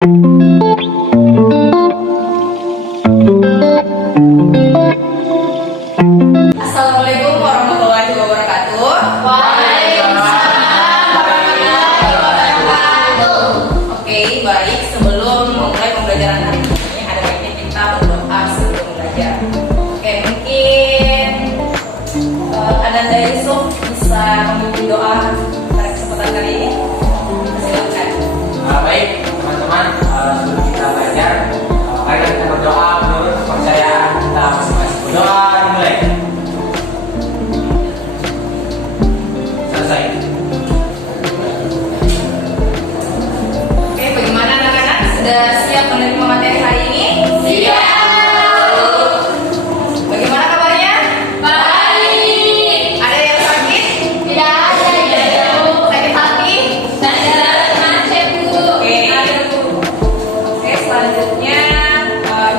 Assalamualaikum warahmatullahi wabarakatuh. Waalaikumsalam warahmatullahi wabarakatuh. Oke, baik. Sebelum memulai pembelajaran hari ini, ada baiknya kita berdoa sebelum belajar. Oke, mungkin Ananda Yusuf bisa memimpin doa pada kesempatan kali ini. Silakan. Baik teman-teman, sebelum kita belajar, mari kita berdoa menurut kepercayaan kita masing-masing. Berdoa dimulai. Selesai. Oke, bagaimana anak-anak? Sudah siap menerima materi hari ini? Siap. Bagaimana kabarnya? Baik. Ada yang sakit? Tidak ada. Sakit hati? Tidak ada. Oke, selanjutnya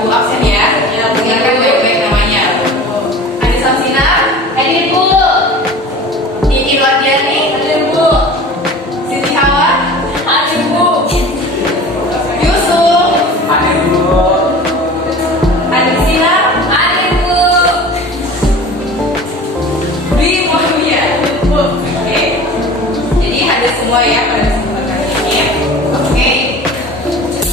Ibu absen ya. Dengarkan baik-baik namanya. Adi Samsina? Hadir, Bu. Iin Wardiani? Hadir, Bu. Siti Hawa? Hadir, Bu. Yusuf? Hadir dulu. Adi Sina? Hadir, Bu. Dwi Muhammadiyah? Bu. Oke. Jadi hadir semua ya pada kesempatan kali ini. Oke.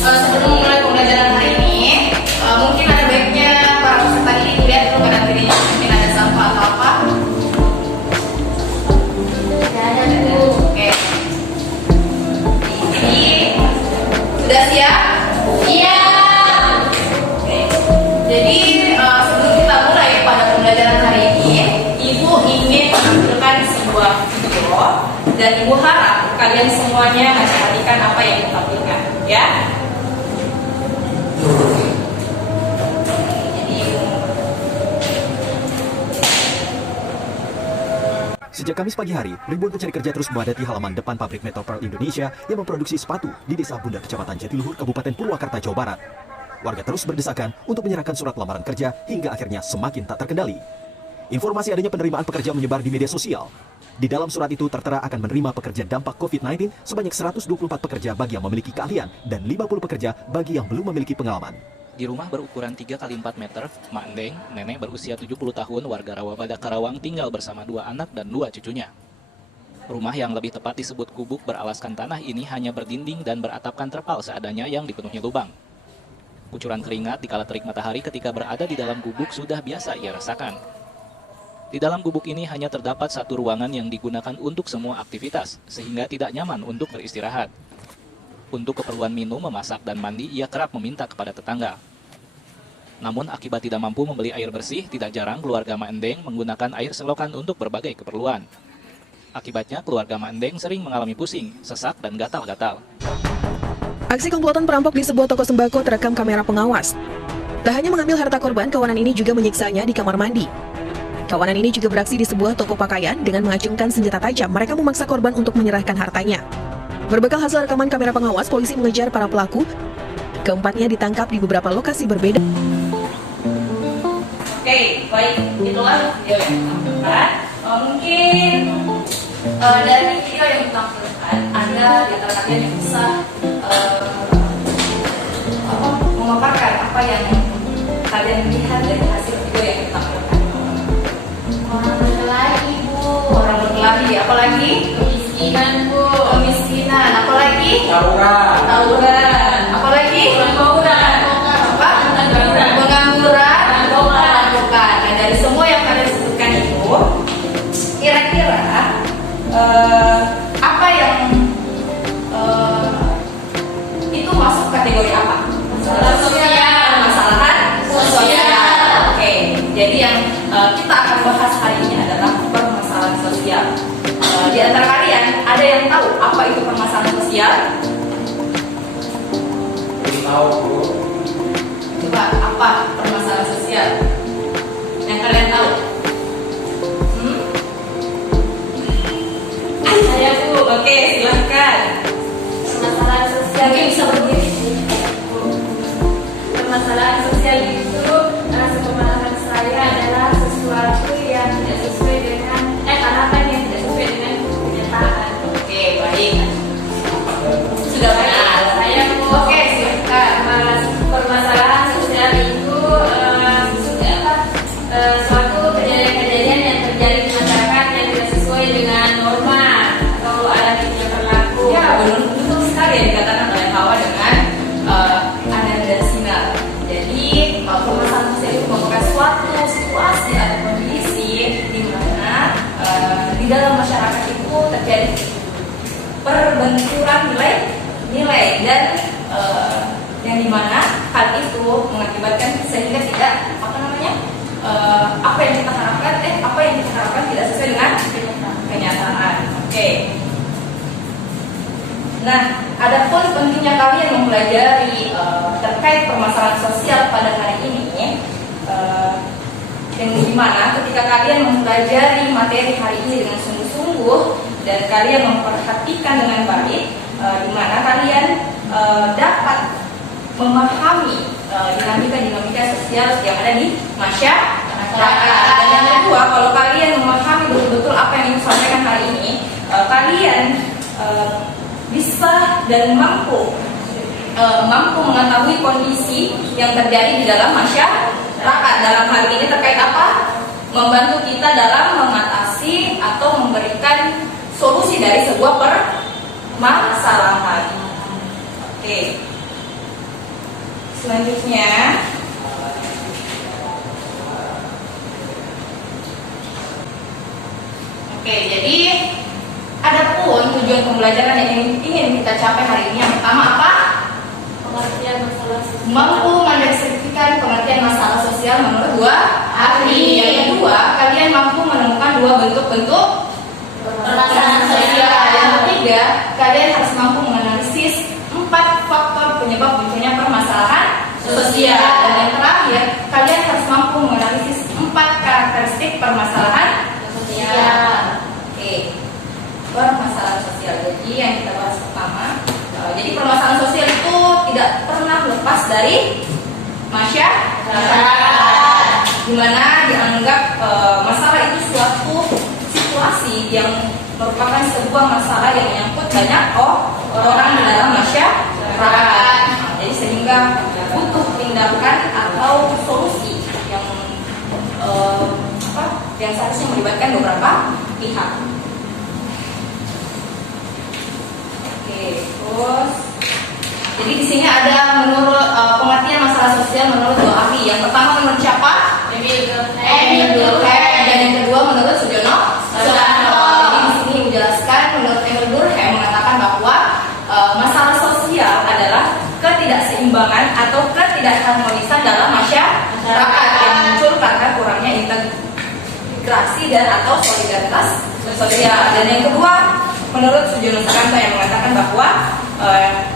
Sebelum memulai pembelajaran hari ini, mungkin ada baiknya para peserta ini dilihat dulu kanan kirinya, mungkin ada sampah atau apa. Tidak ada, Bu. Oke. Jadi sudah siap? Iya. Oke. Jadi sebelum kita mulai pada pembelajaran hari ini, Ibu ingin menampilkan sebuah video dan Ibu harap kalian semuanya memperhatikan apa yang ditampilkan, ya. Sejak Kamis pagi hari, ribuan pencari kerja terus memadati halaman depan pabrik Metal Pearl Indonesia yang memproduksi sepatu di Desa Bundar, Kecamatan Jatiluhur, Kabupaten Purwakarta, Jawa Barat. Warga terus berdesakan untuk menyerahkan surat lamaran kerja hingga akhirnya semakin tak terkendali. Informasi adanya penerimaan pekerja menyebar di media sosial. Di dalam surat itu tertera akan menerima pekerja dampak COVID-19 sebanyak 124 pekerja bagi yang memiliki keahlian dan 50 pekerja bagi yang belum memiliki pengalaman. Di rumah berukuran 3x4 meter, Mak Endeng, nenek berusia 70 tahun, warga Rawabada, Karawang, tinggal bersama 2 anak dan 2 cucunya. Rumah yang lebih tepat disebut gubuk beralaskan tanah ini hanya berdinding dan beratapkan terpal seadanya yang dipenuhi lubang. Kucuran keringat di kala terik matahari ketika berada di dalam gubuk sudah biasa ia rasakan. Di dalam gubuk ini hanya terdapat satu ruangan yang digunakan untuk semua aktivitas, sehingga tidak nyaman untuk beristirahat. Untuk keperluan minum, memasak, dan mandi, ia kerap meminta kepada tetangga. Namun akibat tidak mampu membeli air bersih, tidak jarang keluarga Mak Endeng menggunakan air selokan untuk berbagai keperluan. Akibatnya keluarga Mak Endeng sering mengalami pusing, sesak, dan gatal-gatal. Aksi komplotan perampok di sebuah toko sembako terekam kamera pengawas. Tak hanya mengambil harta korban, kawanan ini juga menyiksanya di kamar mandi. Kawanan ini juga beraksi di sebuah toko pakaian dengan mengacungkan senjata tajam. Mereka memaksa korban untuk menyerahkan hartanya. Berbekal hasil rekaman kamera pengawas, polisi mengejar para pelaku. Keempatnya ditangkap di beberapa lokasi berbeda. Oke, baik. Itulah video yang ditampilkan. Mungkin dari video yang ditampilkan, ada di antara kalian yang bisa memaparkan apa yang kalian lihat dari hasil video yang ditampilkan. Orang berkelahi, Bu. Orang berkelahi, apalagi? Kemiskinan, Bu. Kemiskinan, apalagi? Tawuran. Tawuran, apalagi? Pengangguran. Apa? Pengangguran, perampokan. Nah, dari semua yang kalian sebutkan itu, kira-kira apa yang itu masuk kategori apa? Masalah sosial. Permasalahan sosial. Oke, jadi yang kita akan bahas hari ini adalah permasalahan sosial. Di antara kalian ada yang tahu apa itu permasalahan sosial? Belum tahu, Bu. Coba apa permasalahan sosial yang kalian tahu? Saya, Bu. Oke, silahkan. Permasalahan sosial Mungkin bisa berdiri. Permasalahan sosial itu sepemahaman saya adalah sesuatu yang tidak sesuai dengan harapan yang tidak sesuai dengan kenyataan. Oke, baik. Sudah baik. Saya, Bu. Oke, dan yang dimana hal itu mengakibatkan sehingga tidak apa yang kita harapkan tidak sesuai dengan kenyataan. Oke. Nah, adapun pentingnya kalian mempelajari terkait permasalahan sosial pada hari ini, yang dimana ketika kalian mempelajari materi hari ini dengan sungguh-sungguh dan kalian memperhatikan dengan baik, dimana kalian dapat memahami dinamika sosial yang ada di masyarakat. Dan yang kedua, kalau kalian memahami betul-betul apa yang ingin disampaikan hari ini, kalian bisa dan mampu mengetahui kondisi yang terjadi di dalam masyarakat. Dalam hal ini terkait apa? Membantu kita dalam mengatasi atau memberikan solusi dari sebuah permasalahan. Oke. Selanjutnya, jadi adapun tujuan pembelajaran yang ingin kita capai hari ini, yang pertama apa? Pengertian masalah sosial. Mampu mendeskripsikan pengertian masalah sosial menurut dua ahli. Yang kedua, kalian mampu menemukan dua bentuk-bentuk permasalahan sosial. Yang ketiga, kalian harus mampu menganalisis 4 faktor penyebab munculnya permasalahan sosial. Dan yang terakhir, kalian harus mampu menganalisis 4 karakteristik permasalahan sosial. Oke, permasalahan sosial. Jadi yang kita bahas pertama, jadi permasalahan sosial itu tidak pernah lepas dari masyarakat, dimana dianggap masalah itu suatu situasi yang merupakan sebuah masalah yang menyangkut banyak orang di dalam masyarakat. Jadi sehingga butuh tindakan atau solusi yang seharusnya melibatkan beberapa pihak. Oke, terus jadi di sini ada menurut pengertian masalah sosial menurut dua ahli. Yang pertama menurut siapa? Emil Durkheim. Dan yang kedua menurut Sujono Suranto. Jadi di sini menjelaskan menurut Emil Durkheim mengatakan bahwa masalah sosial adalah ketidakseimbangan atau ketidakharmonisan dalam masyarakat yang muncul karena kurangnya integrasi dan atau solidaritas sosial. Dan yang kedua menurut Sujono Suranto yang mengatakan bahwa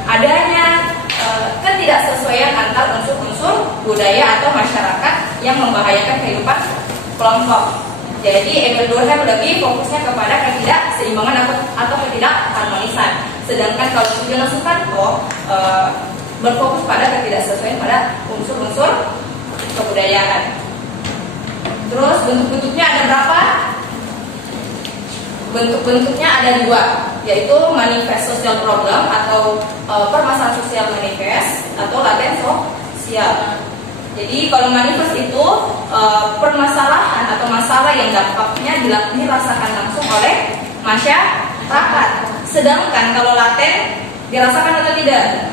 adanya ketidaksesuaian antar unsur-unsur budaya atau masyarakat yang membahayakan kehidupan kelompok. Jadi Emil Durkheim lebih fokusnya kepada ketidakseimbangan atau ketidakharmonisan. Sedangkan kalau Sujono Suranto berfokus pada ketidaksesuaian pada unsur-unsur kebudayaan. Terus bentuk-bentuknya ada berapa? Bentuk-bentuknya ada 2, yaitu manifest social problem atau permasalahan sosial manifest atau laten sosial. Jadi kalau manifest itu permasalahan atau masalah yang dampaknya dirasakan langsung oleh masyarakat. Sedangkan kalau laten dirasakan atau tidak?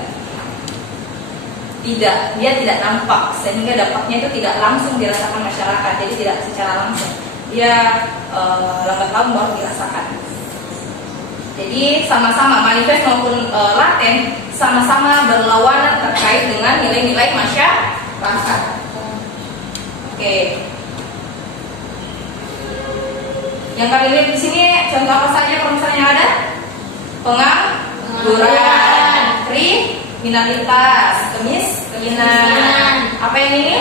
Tidak, dia tidak nampak sehingga dampaknya itu tidak langsung dirasakan masyarakat. Jadi tidak secara langsung. Dia lambat laun baru dirasakan. Jadi sama-sama manifest maupun laten sama-sama berlawanan terkait dengan nilai-nilai masyarakat. Oke. Yang kalian lihat di sini contoh apa saja permasalahan yang ada? Pengangguran, kriminalitas, kemiskinan. Apa yang ini?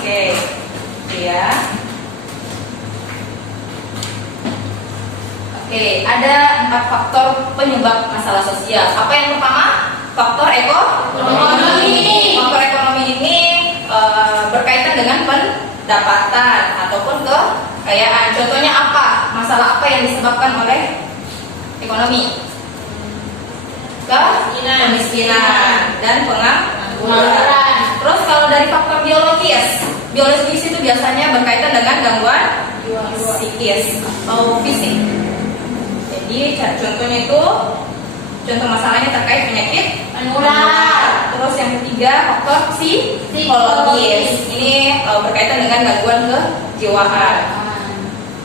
Oke, ya. Oke, ada 4 faktor penyebab masalah sosial. Apa yang pertama? Faktor ekonomi. Faktor ekonomi ini berkaitan dengan pendapatan ataupun kekayaan. Contohnya apa? Masalah apa yang disebabkan oleh ekonomi? Kemiskinan dan pengangguran. Terus kalau dari faktor biologis itu biasanya berkaitan dengan gangguan psikis atau fisik. Jadi contohnya itu, contoh masalahnya terkait penyakit menular. Terus yang ketiga faktor psikologis. Ini berkaitan dengan gangguan kejiwaan.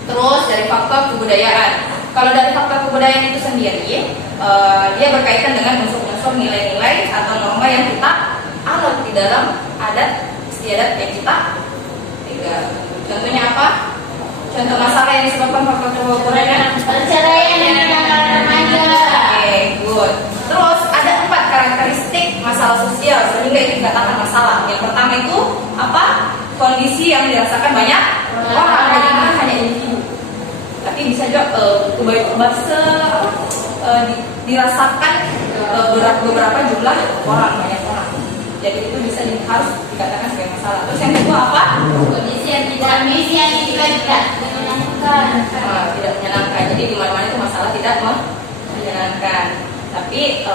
Terus dari faktor kebudayaan. kalau dari faktor kebudayaan itu sendiri, dia berkaitan dengan unsur-unsur nilai-nilai atau norma yang kita anut di dalam adat istiadat yang kita pegang. Contohnya apa? Contoh masalah yang disebabkan faktor kebudayaan. Perceraian yang anak remaja. Oke, good. Terus ada 4 karakteristik masalah sosial sehingga itu dikatakan masalah. Yang pertama itu apa? Kondisi yang dirasakan banyak orang, bukan hanya individu. Tapi bisa juga dirasakan beberapa jumlah orang, banyak orang. Jadi itu harus dikatakan sebagai masalah. Terus yang kedua apa? Kondisi yang tidak menyenangkan. Tidak menyenangkan. Jadi di mana-mana itu masalah tidak menyenangkan. Tapi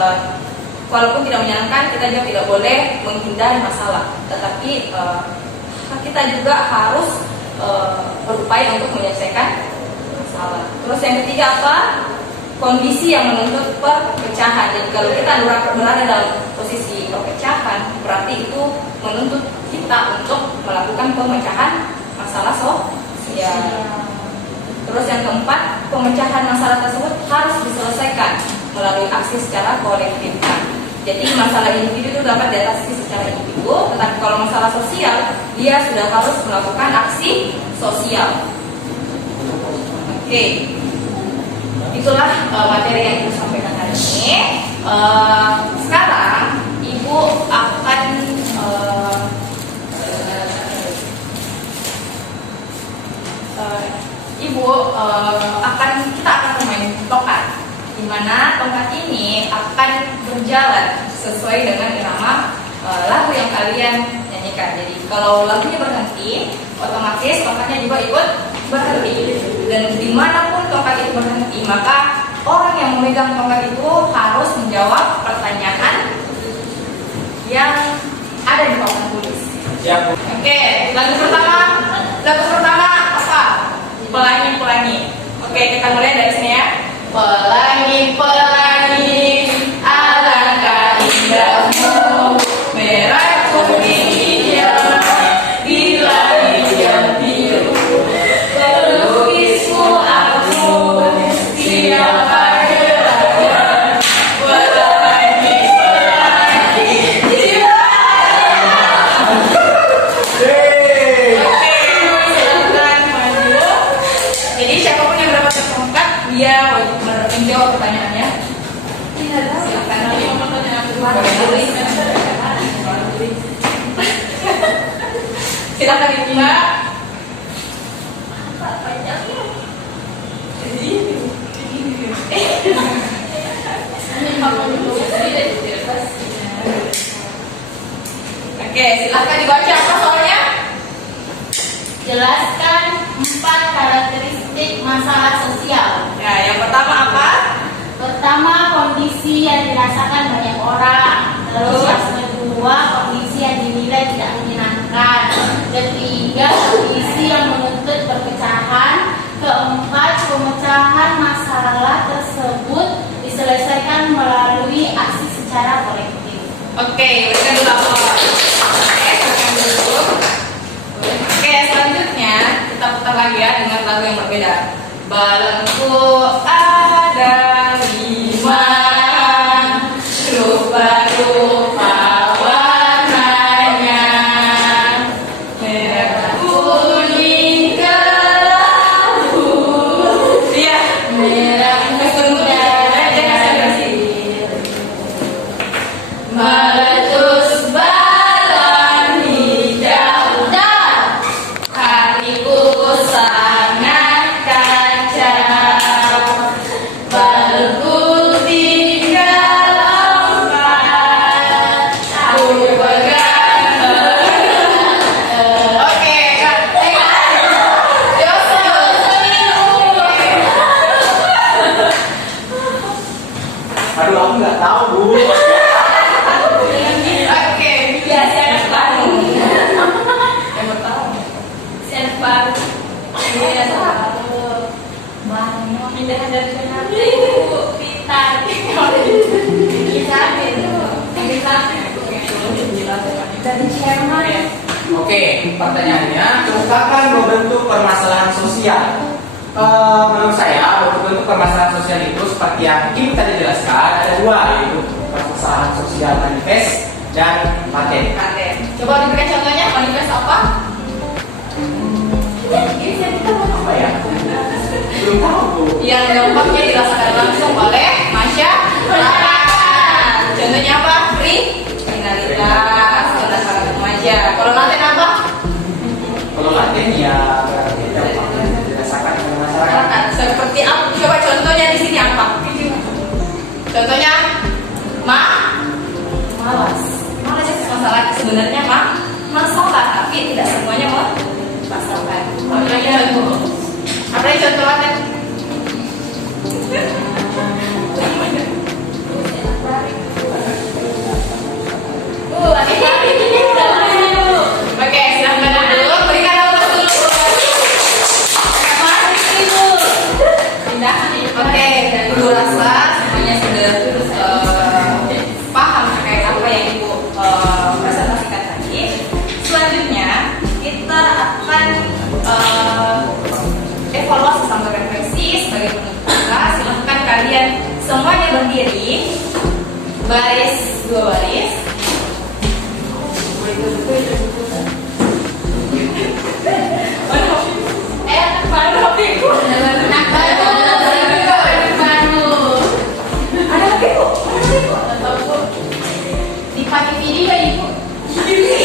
walaupun tidak menyenangkan, kita juga tidak boleh menghindari masalah. Tetapi kita juga harus berupaya untuk menyelesaikan masalah. Terus yang ketiga apa? Kondisi yang menuntut perpecahan. Jadi kalau kita berada dalam posisi perpecahan, berarti itu menuntut kita untuk melakukan pemecahan masalah sosial. Terus yang keempat, pemecahan masalah tersebut harus diselesaikan melalui aksi secara kolektif. Jadi masalah individu itu dapat diatasi secara individu, tetapi kalau masalah sosial, dia sudah harus melakukan aksi sosial. Oke. Itulah materi yang Ibu sampaikan hari ini. Sekarang Ibu akan kita akan bermain tongkat, di mana tongkat ini akan berjalan sesuai dengan irama lagu yang kalian nyanyikan. Jadi kalau lagunya berhenti, otomatis tongkatnya juga ikut berhenti. Dan dimanapun tongkat itu berhenti, maka orang yang memegang tongkat itu harus menjawab pertanyaan yang ada di papan tulis. Siap. Oke, lagu pertama apa? Pelangi. Oke, kita mulai dari sini ya. Pelangi, alangkah indahmu, merah kuning hijau di langit yang biru. Pelukismu aku, siapa gerakan pelangi. Jadi siapapun yang mendapatkan tongkat, dia wajib menjawab pertanyaannya. Silakan. Silakan Ibu Mbak. Oke, silakan dibaca apa soalnya? Jelaskan 4 karakteristik masalah sosial. Nah, yang pertama apa? Pertama, kondisi yang dirasakan banyak orang. Terus yang kedua, kondisi yang dinilai tidak menyenangkan. Ketiga, kondisi yang menuntut perpecahan. Keempat, pemecahan masalah tersebut diselesaikan melalui aksi secara kolektif. Oke, berikan dulu aplaus. Oke, berikan dulu. Oke, selanjutnya kita putar lagi ya dengan lagu yang berbeda. Balonku ada 5, rupa-rupa warnanya, merah, kuning, kelabu. Iya, merah, muda, jangan meletus balon hijau dan hatiku sangat kacau. Balonku tinggal lompat, aku pegang. Oke, Kak. Aduh, aku nggak tahu, Bu. Oke, biasa yang baru. Yang pertama, yang baru. Iya, baru. Baru pindah dari sana. Ibu pintar. Bisa itu. Bisa. Dari Sherman ya. Oke, pertanyaannya, cukupkan dua bentuk permasalahan sosial. Menurut saya bentuk permasalahan sosial itu seperti yang Kim tadi jelaskan ada dua, yaitu permasalahan sosial manifest dan laten. Laten. Coba diberikan contohnya, manifest apa? Ini saya Apa ya? Belum tahu Bu. yang dampaknya dirasakan langsung oleh masyarakat. Contohnya apa? Kriminalitas, kenakalan remaja. Kalau laten apa? Kalau laten ya berarti dampaknya dirasakan oleh masyarakat. Seperti apa? Coba contohnya di sini apa? Contohnya malas. Malas itu masalah sebenarnya masalah, tapi tidak semuanya masalah. Apa yang contoh laten? Oke, silahkan dulu. Berikan aplaus dulu. Pindah. Oke, Ibu rasa semuanya sudah paham terkait apa yang Ibu presentasikan tadi. Selanjutnya kita akan evaluasi sambil refleksi sebagai penutup kelas. Silahkan kalian semuanya berdiri, baris 2 baris. Mana HP-ku? Ada HP-ku? Dipakai video ya Ibu? Ini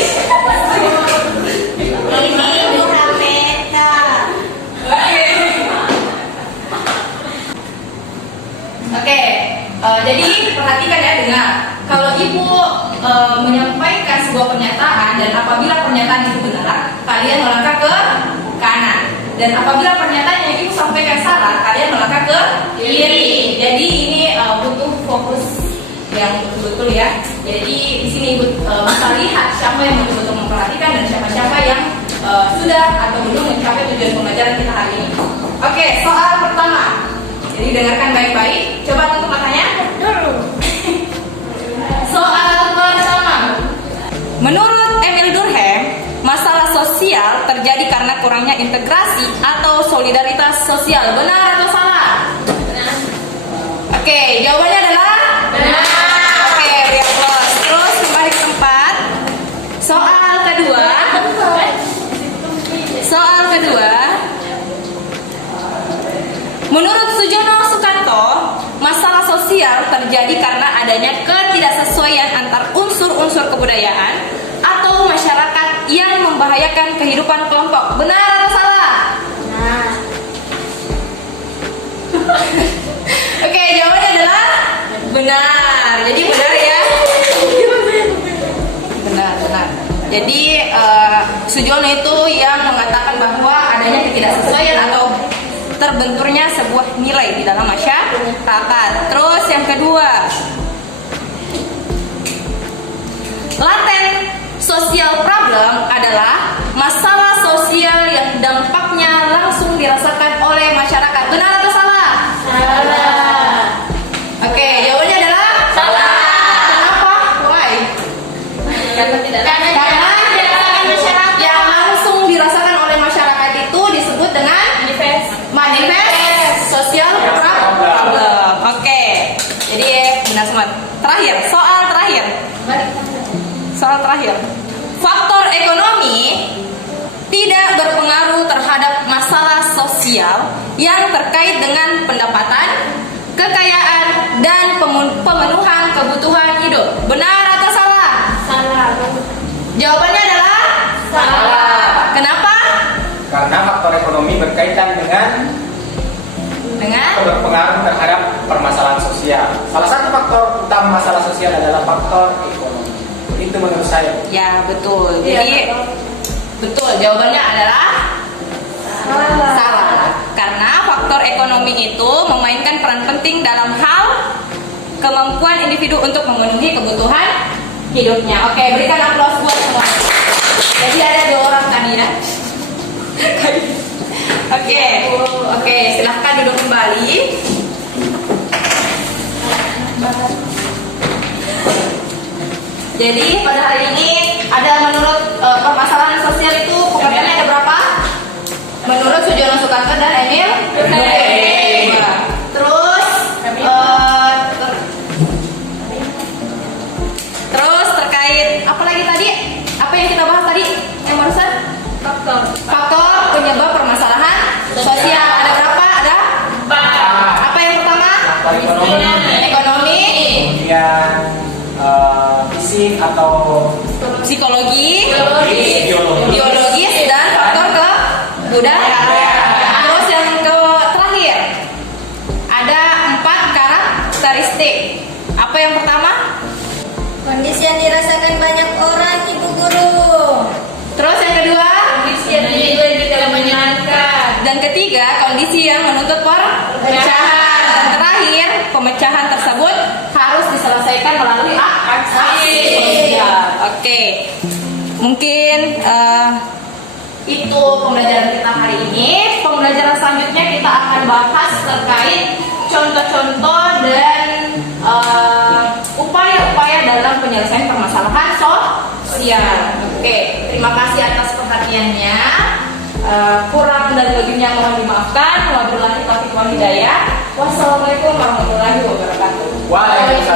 Nura Meta. Oke, jadi perhatikan ya, dengar. Kalau Ibu menyampaikan sebuah pernyataan dan apabila pernyataan itu benar, kalian melangkah ke kanan. Dan apabila pernyataan yang Ibu sampaikan salah, kalian melangkah ke kiri. Jadi ini butuh fokus yang betul-betul ya. Jadi di sini Ibu bisa lihat siapa yang betul-betul memperhatikan dan siapa-siapa yang sudah atau belum mencapai tujuan pembelajaran kita hari ini. Oke, soal pertama. Jadi dengarkan baik-baik. Coba tutup matanya. Soal pertama. Menurut Emil Durkheim, masalah sosial terjadi karena kurangnya integrasi atau solidaritas sosial. Benar atau salah? Benar. Oke, jawabannya adalah benar. Oke, beri aplaus. Terus kembali ke tempat. Soal kedua. Soal kedua. Menurut Sujono Sukanto, masalah sosial terjadi karena adanya ketidaksesuaian antar unsur-unsur kebudayaan atau masyarakat yang membahayakan kehidupan kelompok. Benar atau salah? Benar. Oke, jawabannya adalah benar. Jadi benar ya. Benar. Jadi Sujono itu yang mengatakan bahwa adanya ketidaksesuaian atau terbenturnya sebuah nilai di dalam masyarakat. Terus yang kedua, laten social problem adalah masalah sosial yang dampaknya langsung dirasakan oleh masyarakat. Benar atau salah? Salah. Oke, jawabannya adalah salah. Kenapa? Why? Karena masyarakat yang langsung dirasakan oleh masyarakat itu disebut dengan manifest social problem. Oke, jadi benar semua. Terakhir, soal terakhir. Faktor ekonomi tidak berpengaruh terhadap masalah sosial yang terkait dengan pendapatan, kekayaan, dan pemenuhan kebutuhan hidup. Benar atau salah? Salah. Jawabannya adalah salah. Kenapa? Karena faktor ekonomi berkaitan dengan berpengaruh terhadap permasalahan sosial. Salah satu faktor utama masalah sosial adalah faktor ekonomi. Itu menurut saya. Ya, betul. Jadi betul, jawabannya adalah salah. Karena faktor ekonomi itu memainkan peran penting dalam hal kemampuan individu untuk memenuhi kebutuhan hidupnya. Oke, berikan aplaus buat semua. Jadi ada 2 orang tadi ya. Oke, silahkan duduk kembali. Jadi pada hari ini ada menurut permasalahan sosial itu pokoknya ada berapa? Menurut Sujono Sukanto dan Emil Durkheim. Terus terus terkait apa lagi tadi? Apa yang kita bahas tadi? Yang barusan? Faktor penyebab permasalahan sosial. Ada berapa? Ada 4. Apa yang pertama? Ekonomi, kemudian fisik atau psikologi, biologis. biologis, dan faktor kebudayaan. Terus yang terakhir ada 4 karakteristik. Apa yang pertama? Kondisi yang dirasakan banyak orang, Ibu Guru. Terus yang kedua? Kondisi yang tidak menyenangkan. Dan ketiga, kondisi yang menuntut perpecahan. Dan terakhir, pemecahan tersebut harus diselesaikan melalui aksi sosial. Oke, mungkin itu pembelajaran kita hari ini. Pembelajaran selanjutnya kita akan bahas terkait contoh-contoh dan upaya-upaya dalam penyelesaian permasalahan sosial. Oke, terima kasih atas perhatiannya. Kurang dan lebihnya mohon dimaafkan. Wabillahi taufiq wal hidayah. Wassalamualaikum warahmatullahi wabarakatuh. Waalaikumsalam.